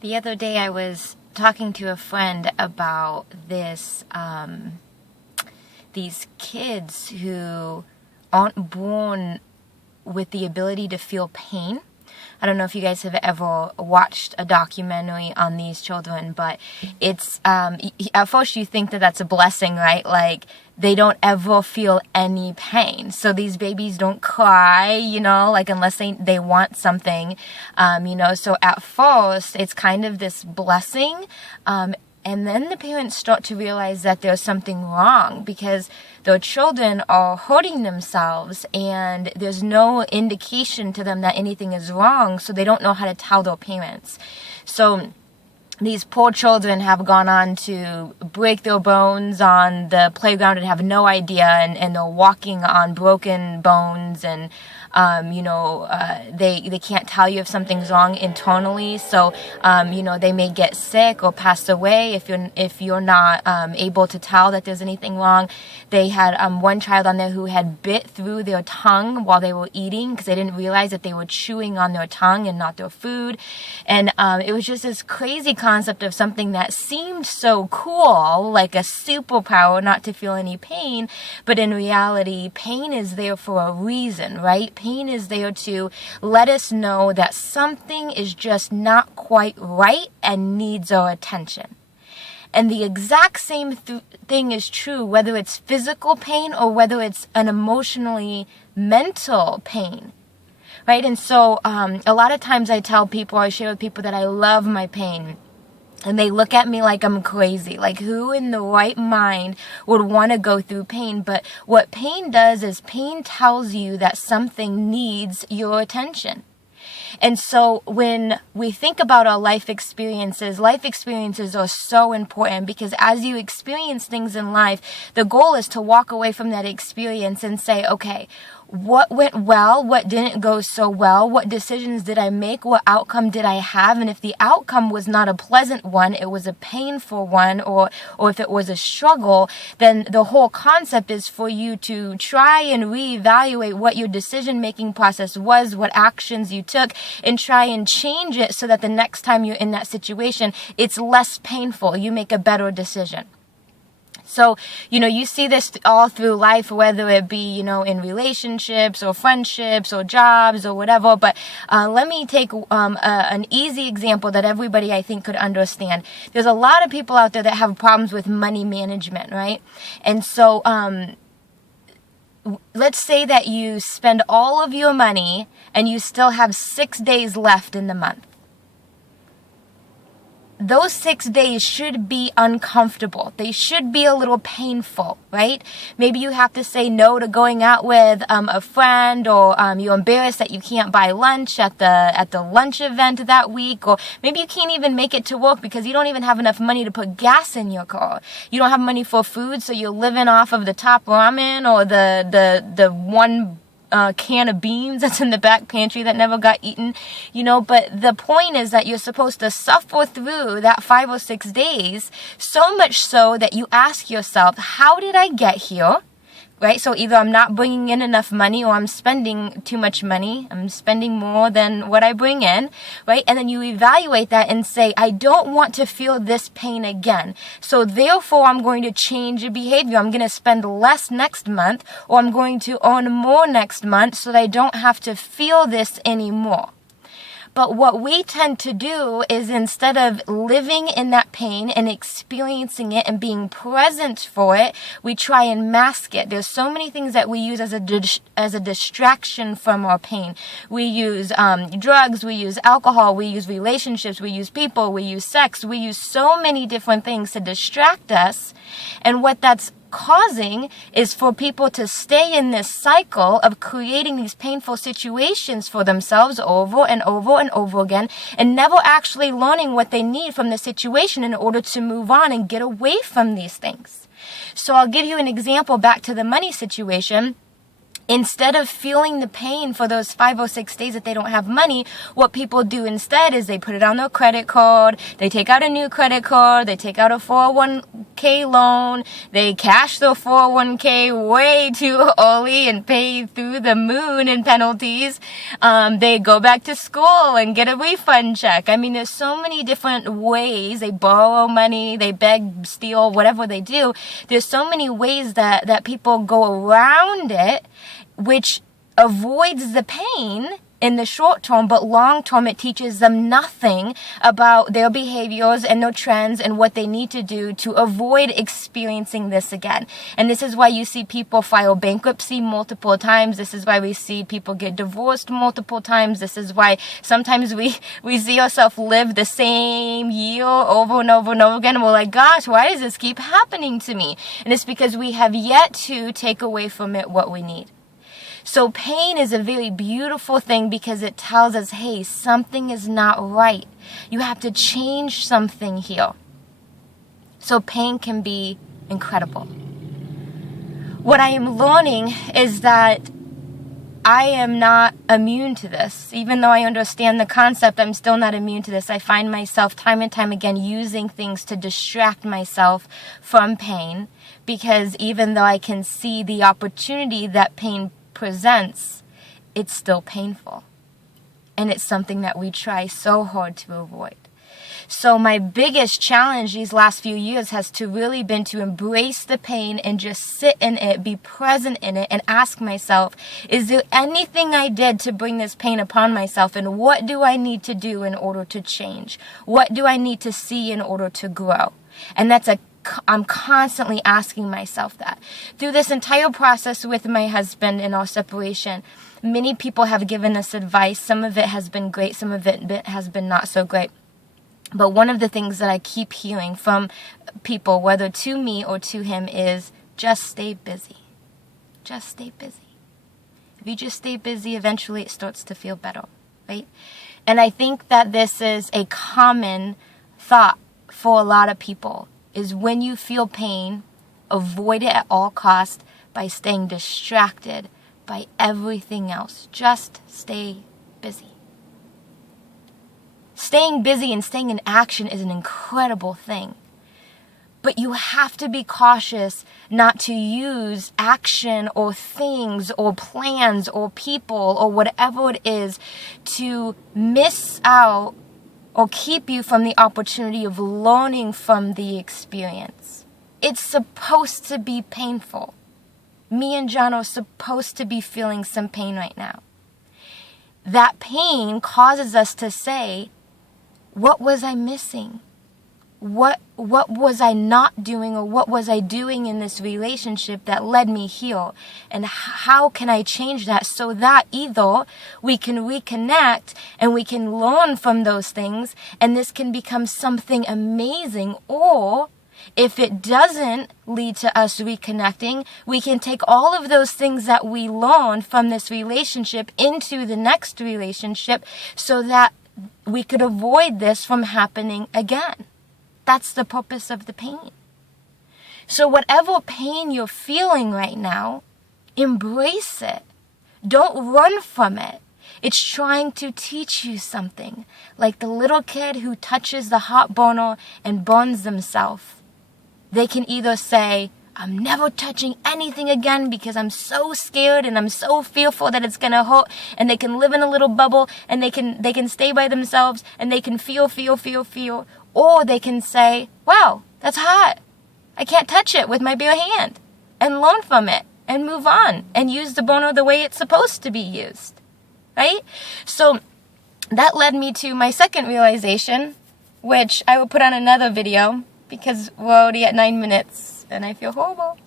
The other day I was talking to a friend about these kids who aren't born with the ability to feel pain. I don't know if you guys have ever watched a documentary on these children, but it's, at first you think that that's a blessing, right? Like, they don't ever feel any pain. So these babies don't cry, like unless they want something, so at first it's kind of this blessing, and then the parents start to realize that there's something wrong because their children are hurting themselves and there's no indication to them that anything is wrong, so they don't know how to tell their parents. So these poor children have gone on to break their bones on the playground and have no idea, and they're walking on broken bones, and they can't tell you if something's wrong internally. So they may get sick or pass away if you're not able to tell that there's anything wrong. They had one child on there who had bit through their tongue while they were eating because they didn't realize that they were chewing on their tongue and not their food, and it was just this crazy concept of something that seemed so cool, like a superpower, not to feel any pain, but in reality, pain is there for a reason, right? Pain is there to let us know that something is just not quite right and needs our attention. And the exact same thing is true whether it's physical pain or whether it's an emotionally mental pain. Right? And so a lot of times I share with people that I love my pain. And they look at me like I'm crazy. Like, who in the right mind would want to go through pain? But what pain does is pain tells you that something needs your attention. And so when we think about our life experiences are so important because as you experience things in life, the goal is to walk away from that experience and say, okay, what went well? What didn't go so well? What decisions did I make? What outcome did I have? And if the outcome was not a pleasant one, it was a painful one, or if it was a struggle, then the whole concept is for you to try and reevaluate what your decision-making process was, what actions you took, and try and change it so that the next time you're in that situation, it's less painful. You make a better decision. So, you see this all through life, whether it be, in relationships or friendships or jobs or whatever. But let me take an easy example that everybody, I think, could understand. There's a lot of people out there that have problems with money management, right? And so let's say that you spend all of your money and you still have 6 days left in the month. Those 6 days should be uncomfortable. They should be a little painful, right? Maybe you have to say no to going out with a friend, or you're embarrassed that you can't buy lunch at the lunch event that week, or maybe you can't even make it to work because you don't even have enough money to put gas in your car. You don't have money for food, so you're living off of the top ramen or the one can of beans that's in the back pantry that never got eaten, but the point is that you're supposed to suffer through that 5 or 6 days, so much so that you ask yourself, how did I get here? Right? So either I'm not bringing in enough money or I'm spending too much money. I'm spending more than what I bring in, right? And then you evaluate that and say, I don't want to feel this pain again. So therefore, I'm going to change your behavior. I'm going to spend less next month, or I'm going to earn more next month so that I don't have to feel this anymore. But what we tend to do is, instead of living in that pain and experiencing it and being present for it, we try and mask it. There's so many things that we use as a distraction from our pain. We use drugs, we use alcohol, we use relationships, we use people, we use sex, we use so many different things to distract us. And what that's causing is for people to stay in this cycle of creating these painful situations for themselves over and over and over again, and never actually learning what they need from the situation in order to move on and get away from these things. So I'll give you an example back to the money situation. Instead of feeling the pain for those 5 or 6 days that they don't have money, what people do instead is they put it on their credit card, they take out a new credit card, they take out a 401k loan, they cash their 401k way too early and pay through the moon in penalties. They go back to school and get a refund check. I mean, there's so many different ways. They borrow money, they beg, steal, whatever they do. There's so many ways that people go around it, which avoids the pain in the short term, but long term it teaches them nothing about their behaviors and their trends and what they need to do to avoid experiencing this again. And this is why you see people file bankruptcy multiple times. This is why we see people get divorced multiple times. This is why sometimes we see ourselves live the same year over and over and over again. And we're like, gosh, why does this keep happening to me? And it's because we have yet to take away from it what we need. So pain is a very beautiful thing because it tells us, hey, something is not right. You have to change something here. So pain can be incredible. What I am learning is that I am not immune to this. Even though I understand the concept, I'm still not immune to this. I find myself time and time again using things to distract myself from pain, because even though I can see the opportunity that pain presents, it's still painful. And it's something that we try so hard to avoid. So my biggest challenge these last few years has to really been to embrace the pain and just sit in it, be present in it, and ask myself, is there anything I did to bring this pain upon myself? And what do I need to do in order to change? What do I need to see in order to grow? And I'm constantly asking myself that. Through this entire process with my husband in our separation, many people have given us advice. Some of it has been great, some of it has been not so great. But one of the things that I keep hearing from people, whether to me or to him, is just stay busy. Just stay busy. If you just stay busy, eventually it starts to feel better, right? And I think that this is a common thought for a lot of people, is when you feel pain, avoid it at all costs by staying distracted by everything else. Just stay busy. Staying busy and staying in action is an incredible thing. But you have to be cautious not to use action or things or plans or people or whatever it is to miss out or keep you from the opportunity of learning from the experience. It's supposed to be painful. Me and John are supposed to be feeling some pain right now. That pain causes us to say, what was I missing? What was I not doing, or what was I doing in this relationship that led me here? And how can I change that so that either we can reconnect and we can learn from those things and this can become something amazing, or if it doesn't lead to us reconnecting, we can take all of those things that we learned from this relationship into the next relationship so that we could avoid this from happening again. That's the purpose of the pain. So whatever pain you're feeling right now, embrace it. Don't run from it. It's trying to teach you something. Like the little kid who touches the hot burner and burns themselves. They can either say, I'm never touching anything again because I'm so scared and I'm so fearful that it's going to hurt, and they can live in a little bubble and they can stay by themselves and they can feel. Or they can say, wow, that's hot. I can't touch it with my bare hand, and learn from it and move on and use the burner the way it's supposed to be used, right? So that led me to my second realization, which I will put on another video because we're already at 9 minutes and I feel horrible.